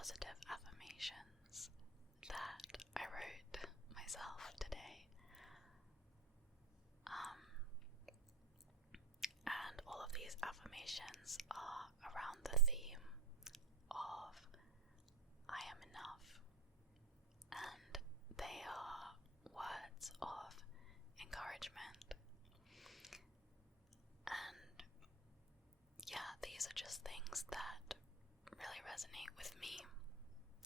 positive affirmations that I wrote myself today. And all of these affirmations are around the theme of I am enough, and they are words of encouragement. And yeah, these are just things that really resonate with me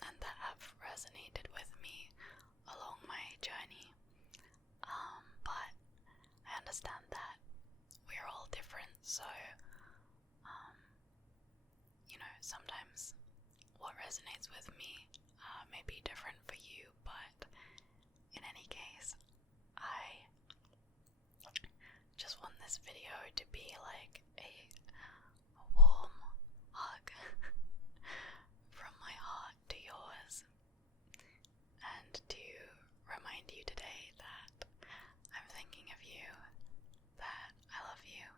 and that have resonated with me along my journey. But I understand that we're all different, so sometimes what resonates with me may be different for you, but in any case, I just want this video to be like a warm hug from my heart to yours, and to remind you today that I'm thinking of you, that I love you,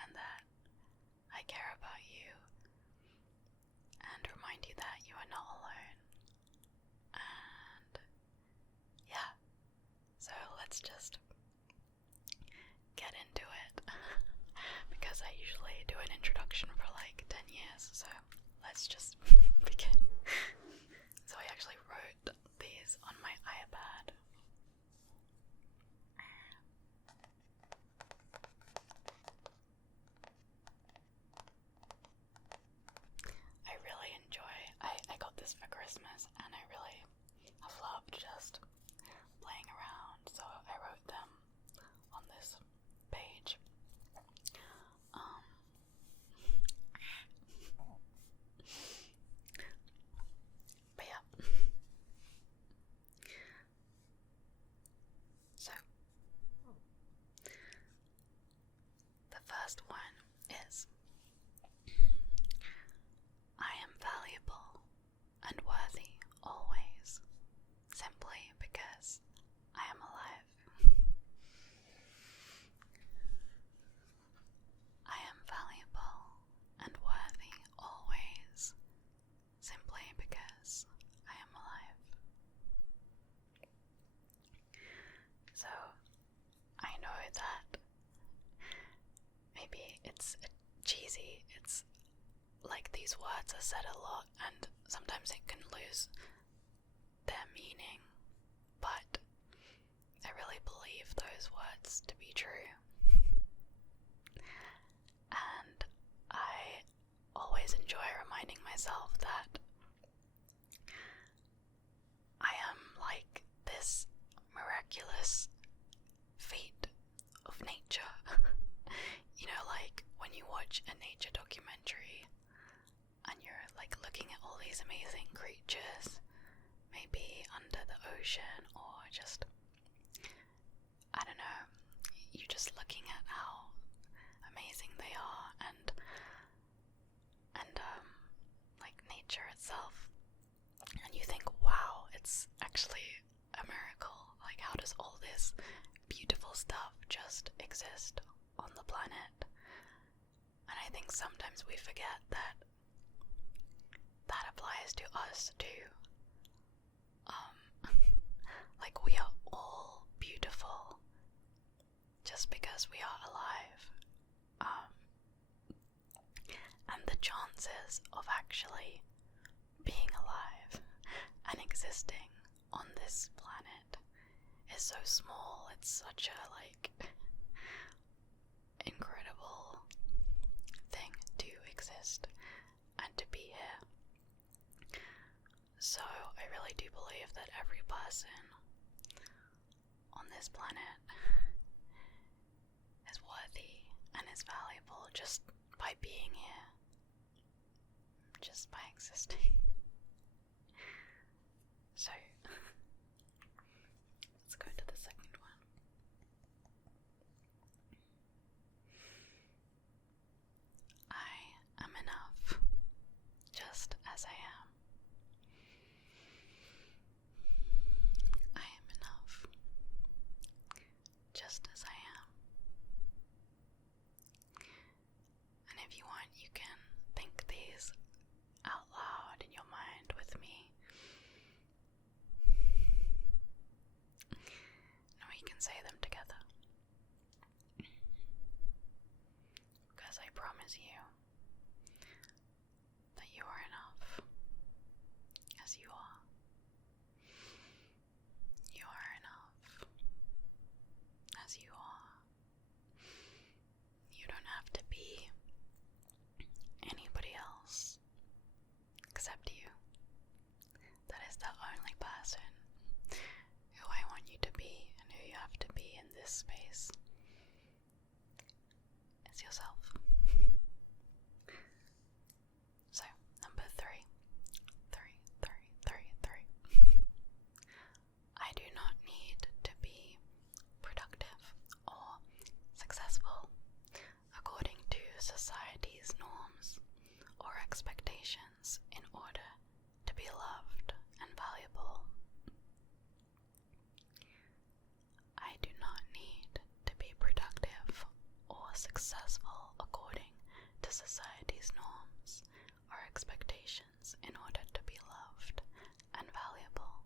and that I care about you, and remind you that you are not alone. And yeah, so let's just get into it because I usually do an introduction for like 10 years, so let's just begin. So I actually wrote these on my iPad. I really enjoy, I got this for Christmas and I really have loved just playing around, so I wrote them on this page. But yeah. So the first one is I am valuable and worthy always, simply because I am alive. I am valuable and worthy always, simply because I am alive. So I know that maybe it's cheesy, it's like these words are said a lot and sometimes it can lose their meaning, but I really believe those words to be true. And I always enjoy reminding myself that I am like this miraculous feat of nature. Like when you watch a nature documentary and you're like looking at all these amazing creatures, maybe under the ocean, or just, I don't know, you're just looking at how amazing they are, and like nature itself, and you think, wow, it's actually a miracle. Like, how does all this beautiful stuff just exist on the planet? And I think sometimes we forget that that applies to us too. Like, we are all beautiful just because we are alive. And the chances of actually being alive and existing on this planet is so small. It's such a incredible thing to exist and to be here. So I really do believe that every person on this planet is worthy and is valuable just by being here, just by existing. So let's go to the second one. I am enough, just as I am. I am enough, just as I am. And if you want, you can think these out loud in promise you that you are enough as you are. You are enough as you are. You don't have to be anybody else except you. That is the only person who I want you to be and who you have to be in this space. It's yourself. So, number three. I do not need to be productive or successful according to society's norms or expectations in order to be loved and valuable. I do not need to be productive or successful according to society's norms or expectations in order to be loved and valuable.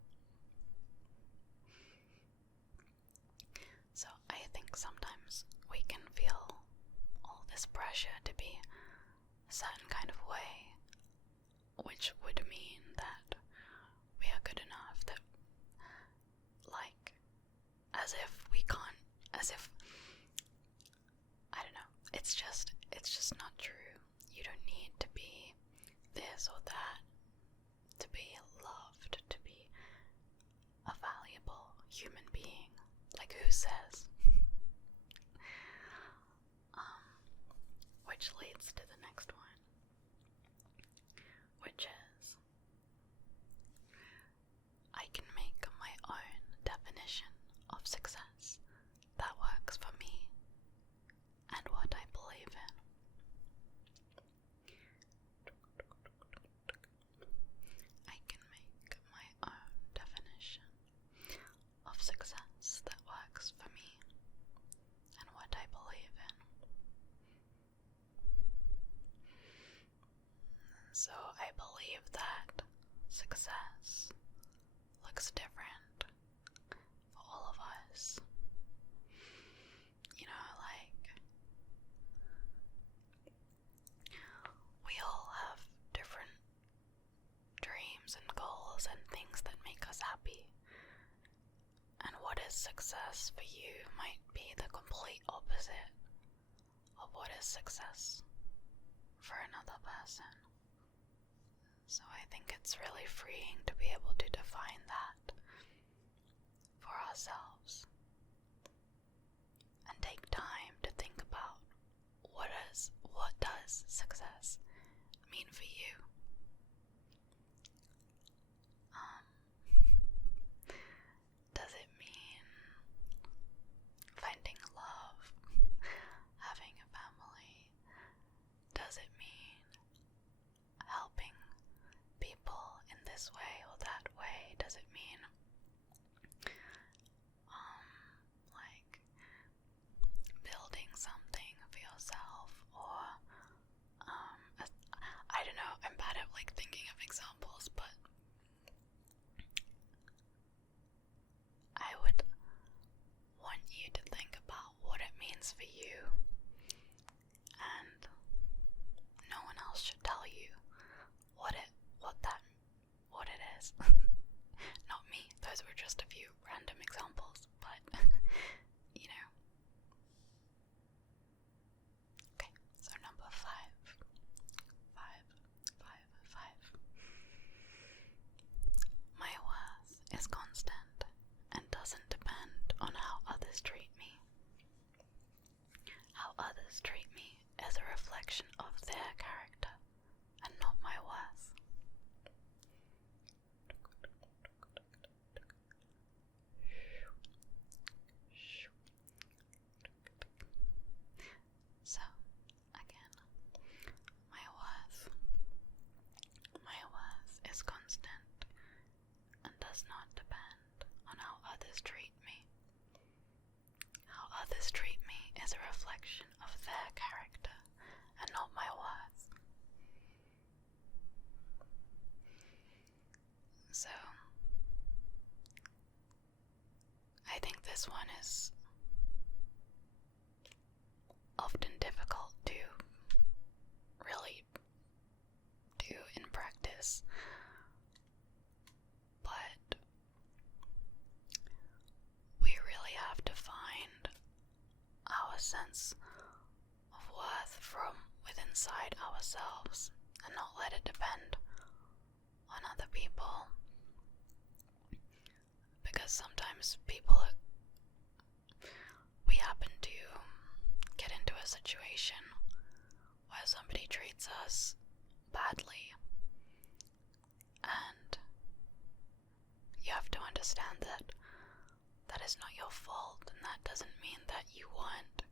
So I think sometimes we can feel all this pressure to be a certain kind of way, which would mean that we are good enough, that like, as if we can't, as if, I don't know, it's just not true. You don't need to be this or that to be loved, to be a valuable human being. Like, who says? Which leads to the next one, which is, I can make my own definition of success that works for me and what I believe in. I can make my own definition of success that works for me and what I believe in. So I believe that success looks different for all of us. You know, like, we all have different dreams and goals and things that make us happy. And what is success for you might be the complete opposite of what is success for another person. So I think it's really freeing to be able to define that for ourselves and take time to think about what does success mean for you. Does it mean finding love, having a family? Does it mean helping people in this way or that way? Does it mean like building something for yourself, or I don't know, I'm bad at like thinking of examples, but I would want you to think about what it means for you, and no one else should tell you what it is. Not me. Those were just a few random examples, but you know. Okay, so number 5. My worth is constant and doesn't depend on how others treat me. How others treat me is a reflection of their character and not my worth. So, again, my worth is constant and does not depend on how others treat me. How others treat me is a reflection of their character and not my worth. So, I think this one is often difficult to is. But we really have to find our sense of worth from within inside ourselves and not let it depend on other people. Because sometimes we happen to get into a situation where somebody treats us badly, and you have to understand that that is not your fault, and that doesn't mean that you weren't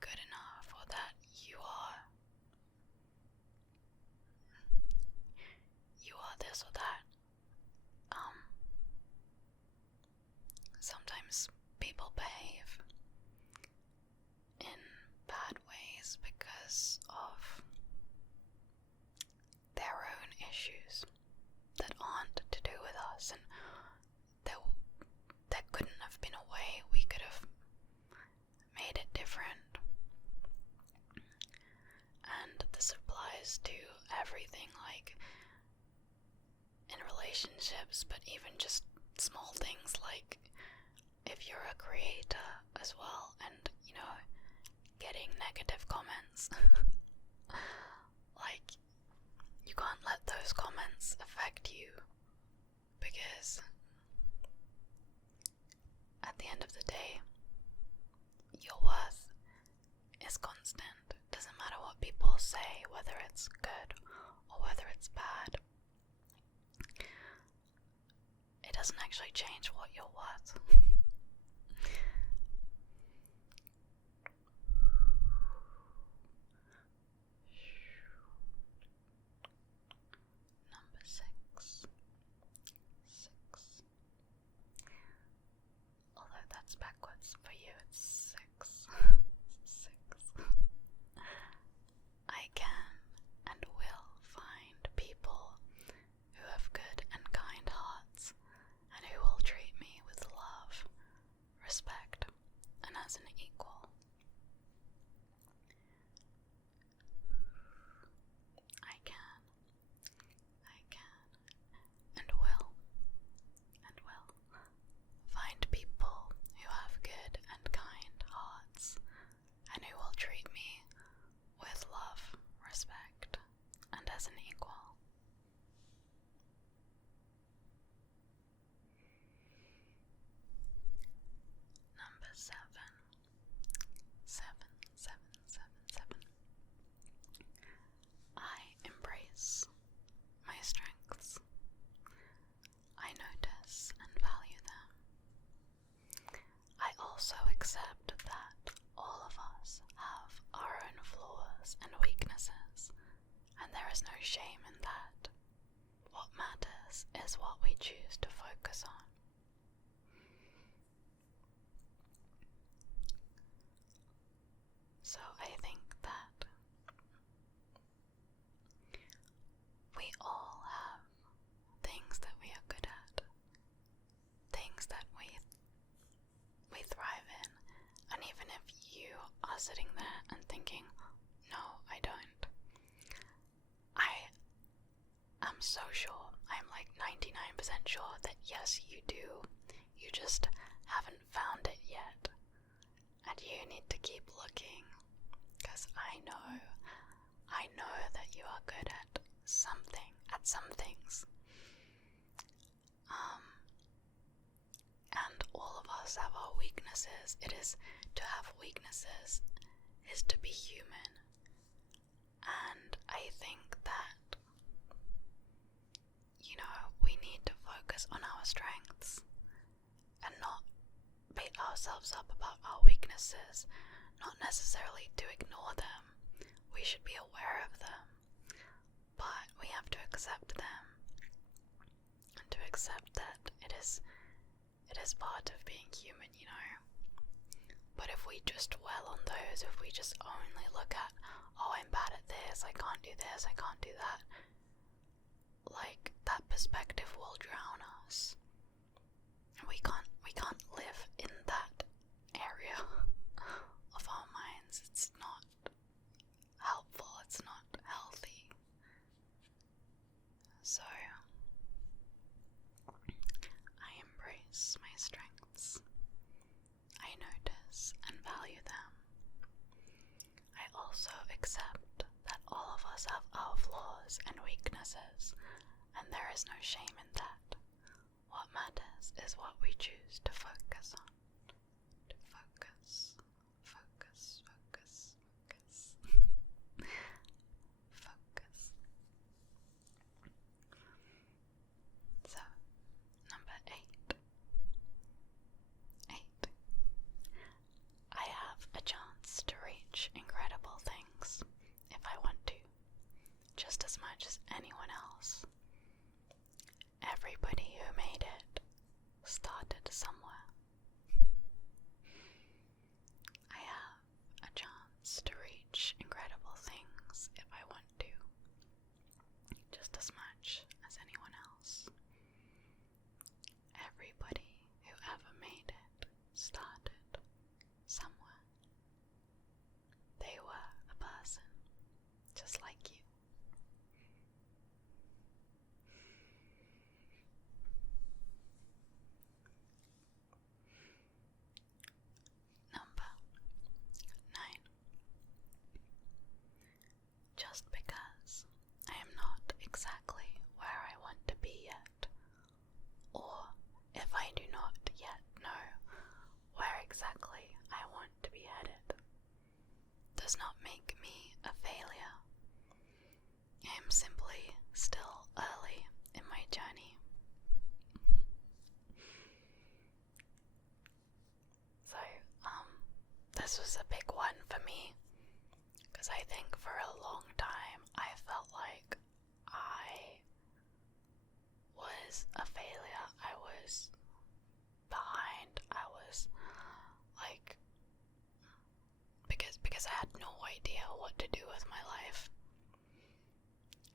good enough or that you are this or that. Sometimes people behave in bad ways because of their own issues that aren't to do with us, and there couldn't have been a way we could have made it different. And this applies to everything, like in relationships, but even just small things like if you're a creator as well, and getting negative comments. Like, you can't let those comments affect you, because at the end of the day, your worth is constant. Doesn't matter what people say, whether it's good or whether it's bad. It doesn't actually change what you're worth. Number 6. Although that's backwards for you, it's 6. 6. I can and will find people who have good and kind hearts, and who will treat me with love, respect, and as an equal. I can and will find people who have good and kind hearts, and who will treat me with love, respect, and as an equal. Number 7. 7. I embrace my strengths. I notice and value them. I also accept that all of us have our own flaws and weaknesses, and there is no shame in that. What matters is what we choose to focus on. So I think that we all have things that we are good at, things that we thrive in, and even if you are sitting there and thinking, no, I don't, I am so sure, I'm like 99% sure that yes, you do. You just haven't found it yet, and you need to keep looking, because I know that you are good at some things. And all of us have our weaknesses. It is to have weaknesses is to be human. And I think that, we need to focus on our strengths and not beat ourselves up about our weaknesses, not necessarily to ignore them. We should be aware of them, but we have to accept them, and to accept that it is part of being human, But if we just dwell on those, if we just only look at, oh, I'm bad at this, I can't do this, I can't do that, like, that perspective will drown us. We can't live in that area of our minds. It's not helpful, it's not healthy. there is no shame in that. What matters is what we choose to focus on. To focus, focus, focus, focus, focus. So, number 8. I have a chance to reach incredible things if I want to, just as much as anyone else. Everybody who made it started somewhere. I have a chance to reach incredible things if I want to, just as much as anyone else. Everybody who ever made it started somewhere. They were a person just like you. Number 9. Just because I am not exactly where I want to be yet, or if I do not yet know where exactly I want to be headed, does not make me a failure. I am simply still early in my journey. So, this was a big one for me, because I think for a long time I felt like I was a failure. I was behind. I was like, because I had no idea what to do with my life.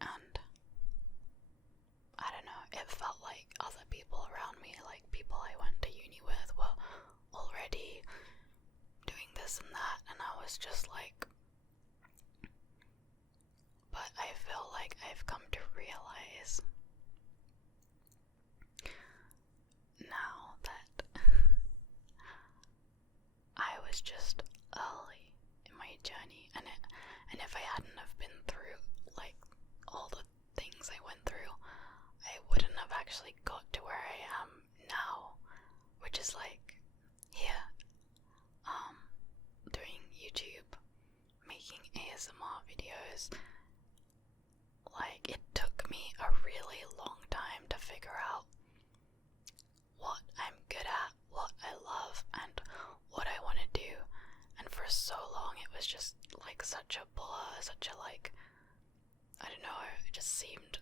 And I don't know, it felt like other people around me, like people I went to uni with, were already doing this and that, and I was just like, but I feel like I've come to realize now that I was just early in my journey, and if I hadn't have been through like all the things I went through, I wouldn't have actually got to where I am now, which is like here, doing YouTube, making ASMR videos. Like, it took me a really long time to figure out what I'm good at, what I love, and what I want to do. And for so long it was just like such a blur, such a like, I don't know, it just seemed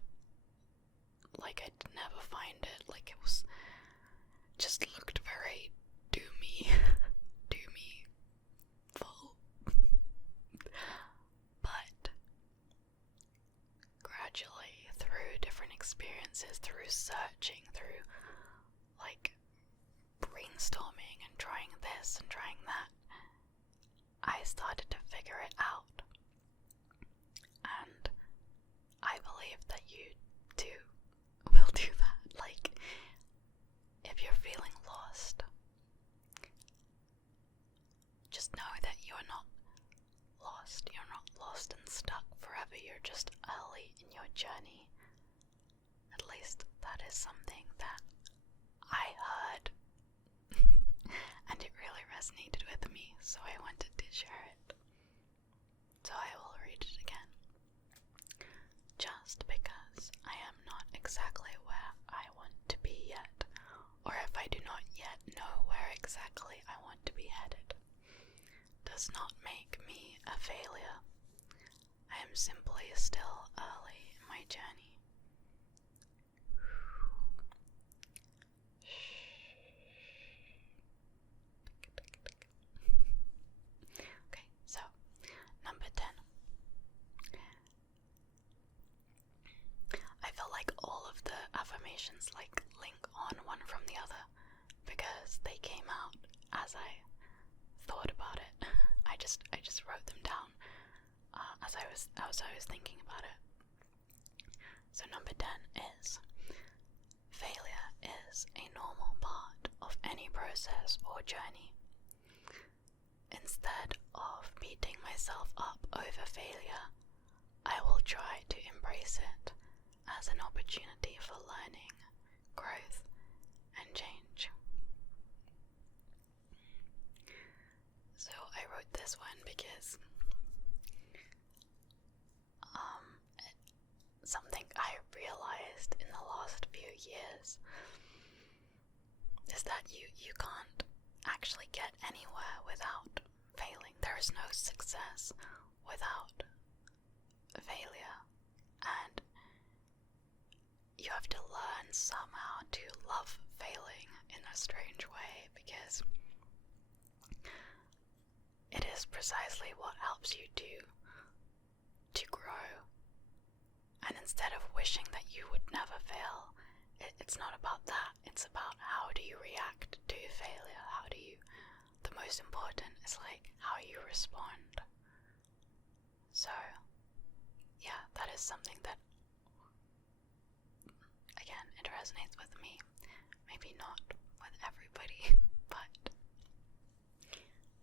like I'd never find it. Like it was, just looked very doomy, full. But gradually, through different experiences, through searching, through like brainstorming and trying this and trying that, I started to figure it out. And I believe that you too will do that. Like, if you're feeling lost, just know that you are not lost. You're not lost and stuck forever. You're just early in your journey. At least that is something that I heard and it really resonated with me, so I wanted to share it. So I will read it again. Just because I am not exactly where I want to be yet, or if I do not yet know where exactly I want to be headed, does not make me a failure. I am simply still early in my journey. Okay, so number 10. I feel like all of the affirmations like link on one from the other because they came out as I thought about it. I just wrote them down as I was thinking about it. So number 10 is: failure is a normal part of any process or journey. Instead of beating myself up over failure, I will try to embrace it as as an opportunity for learning, growth, and change. So I wrote this one because something I realized in the last few years is that you can't actually get anywhere without failing. There is no success without failure, and you have to learn somehow to love failing in a strange way, because it is precisely what helps you to grow. And instead of wishing that you would never fail, it's not about that. It's about how do you react to failure. The most important is like how you respond. So yeah, that is something that, again, it resonates with me. Maybe not with everybody, but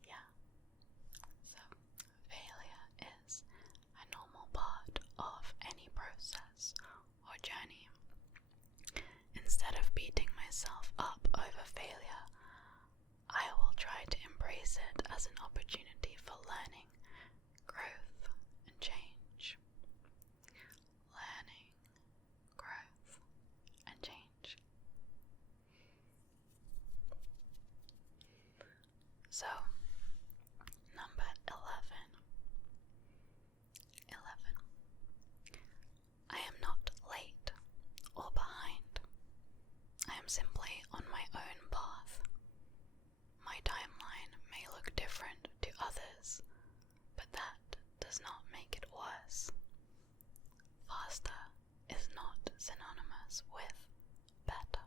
yeah. So failure is a normal part of any process or journey. Instead of beating myself up over failure, I will try to embrace it as an opportunity for learning, growth, and change. Learning, growth, and change. So, number 11. I am not late or behind. I am simply on my own path. My timeline may look different to others, but that does not make it worse. Faster is not synonymous with better.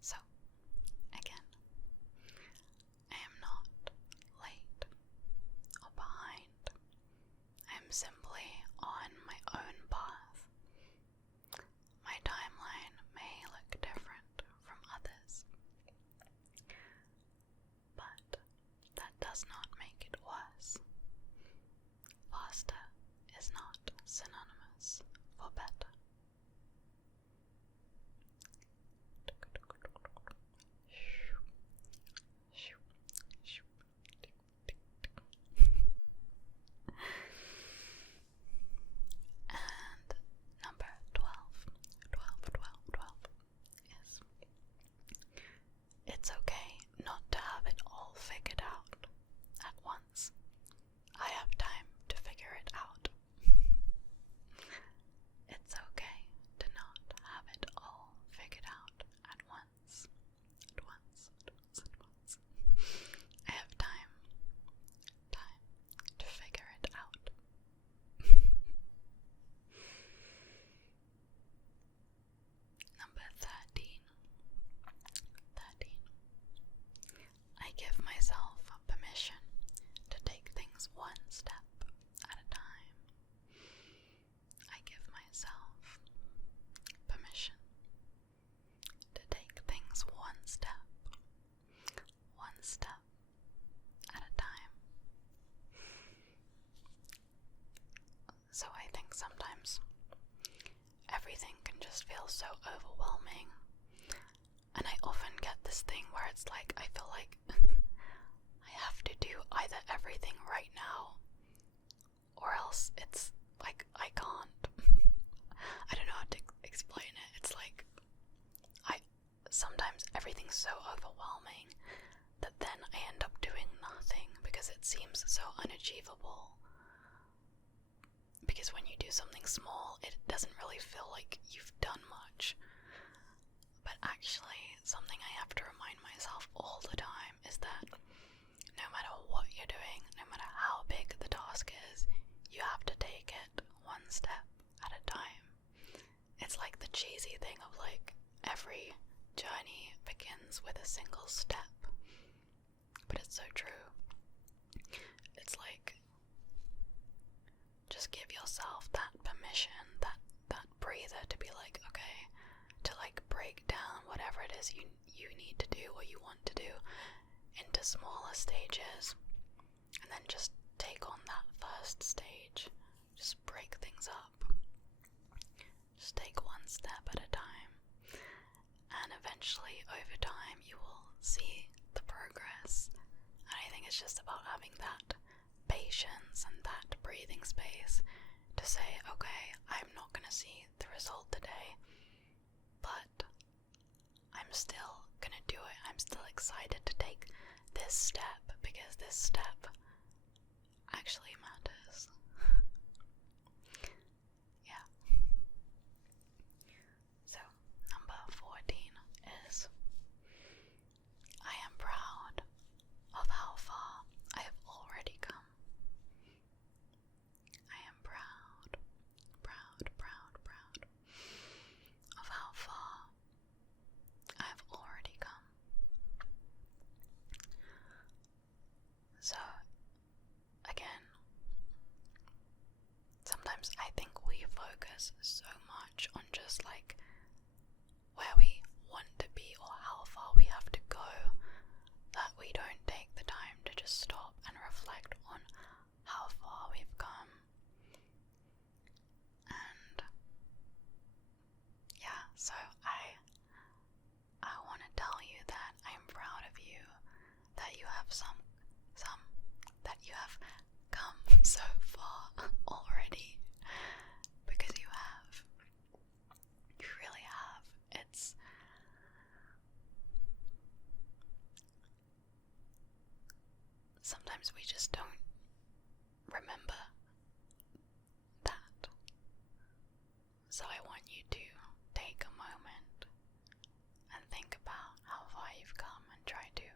So, again, I am not late or behind. I am simply on my own path. My timeline may look different from others, but that does not make it worse. Faster is not synonymous for better. And number 12 is, it's okay not to have it all figured out at once. I have time to figure it out. It's okay to not have it all figured out at once. I have time to figure it out. Number 13. I give myself permission to take things one step at a time. I give myself permission to take things one step at a time. So I think sometimes everything can just feel so overwhelming, and I often get this thing where it's like, I feel like I have to do either everything right now, or else it's like I can't. I don't know how to explain it. It's like sometimes everything's so overwhelming that then I end up doing nothing because it seems so unachievable. Because when you do something small, it doesn't really feel like you've done much. But actually, something I have to remind myself all the time is that no matter what you're doing, no matter how big the task is, you have to take it one step at a time. It's like the cheesy thing of like, every journey begins with a single step. But it's so true. It's like, just give yourself that permission, that breather to be like, okay, to like break down whatever it is you need to do or you want to do into smaller stages, and then just take on that first stage. Just break things up. Just take one step at a time, and eventually over time you will see the progress. And I think it's just about having that patience and that breathing space to say, okay, I'm not going to see the result today, but I'm still going to do it. I'm still excited to take this step because this step actually matters. Yeah. So, number 14 is, I am proud of how far I have already come. I am proud of how far I have already come. So, again, sometimes I think we focus so much on just like where we want to be or how far we have to go that we don't take the time to just stop and reflect on how far we've come. And yeah, so I want to tell you that I'm proud of you, that you have that you have come so far already, because you have. You really have. It's sometimes we just don't remember that. So I want you to take a moment and think about how far you've come and try to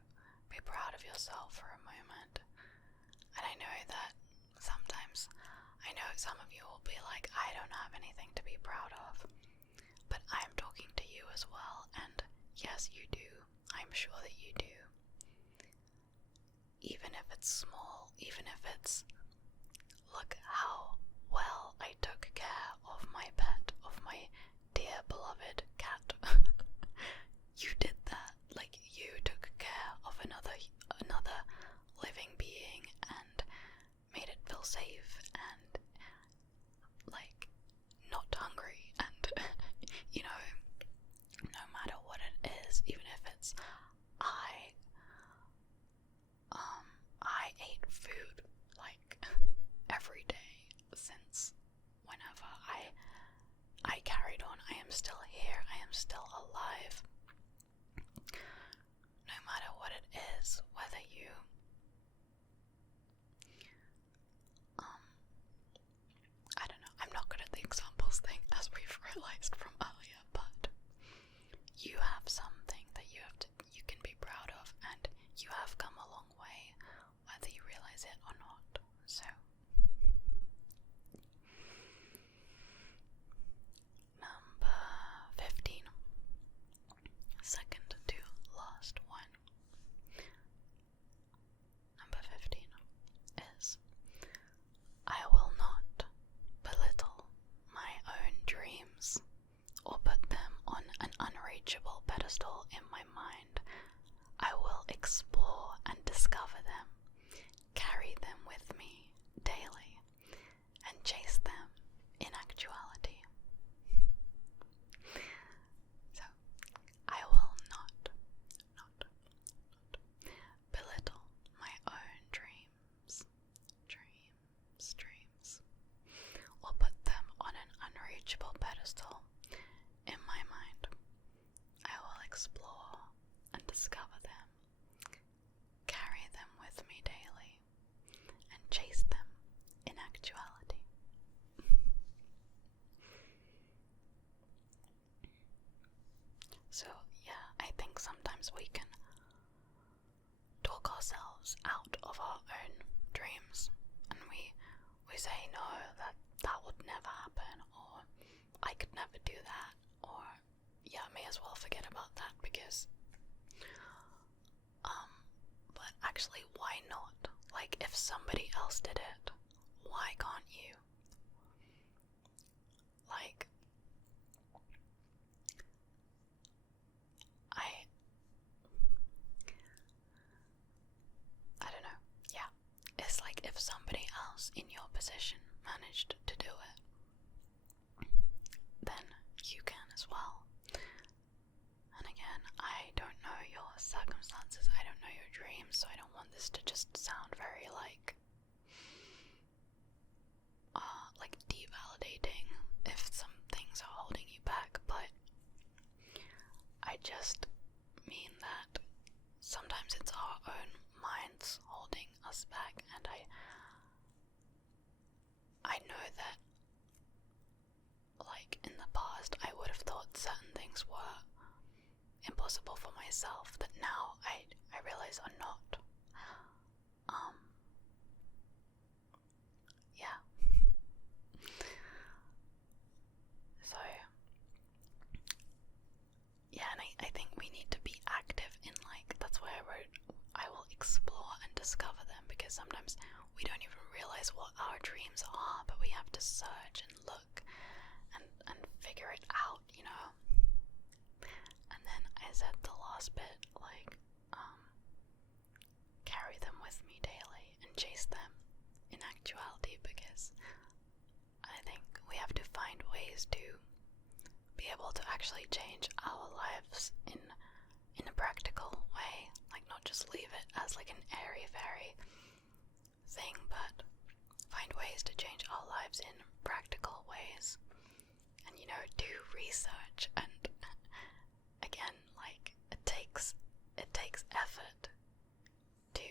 be proud of yourself for a moment. And I know that sometimes, I know some of you will be like, I don't have anything to be proud of, but I'm talking to you as well, and yes, you do. I'm sure that you do. Even if it's small, even if it's, look how well I took care of my pet, of my dear beloved cat. You did that. Like, you took care of another living being and made it feel safe and like not hungry, and you know, no matter what it is, even if it's I ate food like every day since whenever I carried on. I am still here. I am still alive. No matter what it is, whether you I don't know, I'm not good at the examples thing, as we've realized from earlier, but you have something that you can be proud of, and you have come a long way, whether you realize it or not. So, number 15, second to last one. Number 15 is, I will not belittle my own dreams or put them on an unreachable pedestal in my mind. I will explore and discover them, carry them with me daily, and chase them in actuality. So, I will not belittle my own dreams, or put them on an unreachable pedestal in my mind. I will explore and discover them, carry them with me daily, and chase them in actuality. So yeah, I think sometimes we can talk ourselves out of our own dreams, and we say no, that would never happen, or I could never do that, or yeah, may as well forget about that because but actually, why not? Like, if somebody else did it, why can't you? Like, so I don't want this to just sound very like devalidating if some things are holding you back, but I just mean that sometimes it's our own minds holding us back, and I know that, like, in the past I would have thought certain things were impossible for myself that now I realize are not. Yeah. So, yeah, and I think we need to be active in, like, that's why I wrote, I will explore and discover them, because sometimes we don't even realize what our dreams are, but we have to search and look and figure it out, you know. And then I said the last bit, like, carry them with me daily and chase them in actuality, because I think we have to find ways to be able to actually change our lives in a practical way, like not just leave it as like an airy-fairy thing, but find ways to change our lives in practical ways, and, you know, do research. And again, like, it takes effort to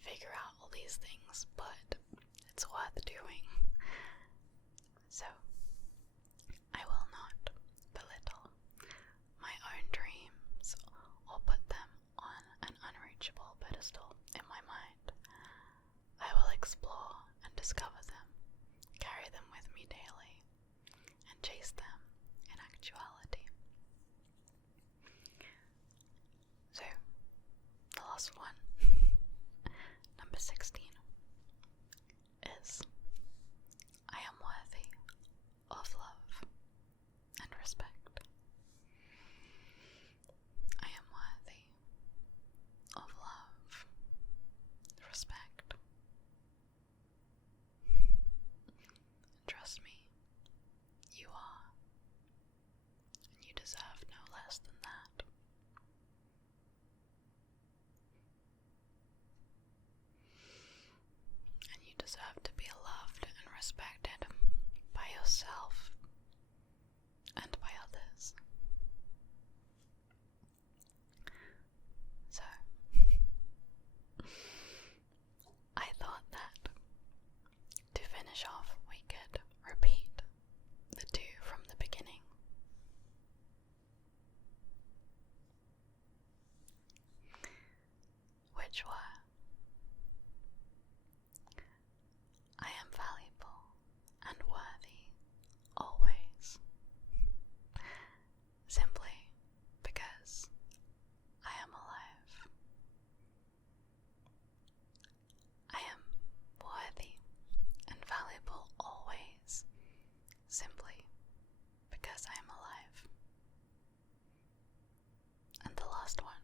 figure out all these things, but it's worth doing. So I will not belittle my own dreams or put them on an unreachable pedestal in my mind. I will explore and discover them, carry them with me daily, and chase them in actuality. So, the last one, number 16, is I am worthy of love and respect. I am worthy of love, respect. Trust me, you are, and you deserve no less than that. And you deserve to be loved and respected by yourself and by others. So, I thought that to finish off, we could repeat the two from the beginning. Which were, I am valuable and worthy always, simply because I am alive. I am worthy and valuable always, simply because I am alive. And the last one,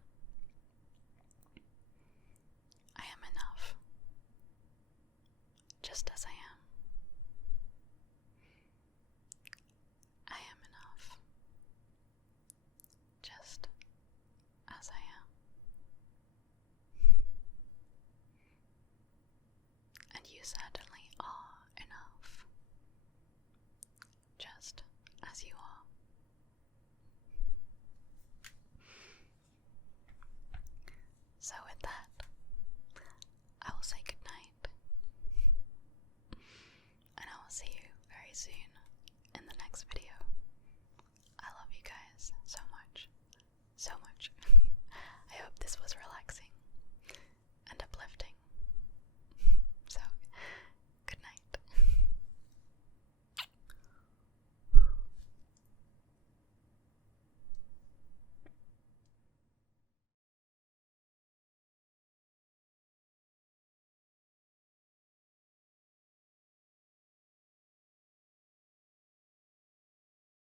I am enough, just as I am. I am enough, just as I am. And you certainly are enough, just as you are.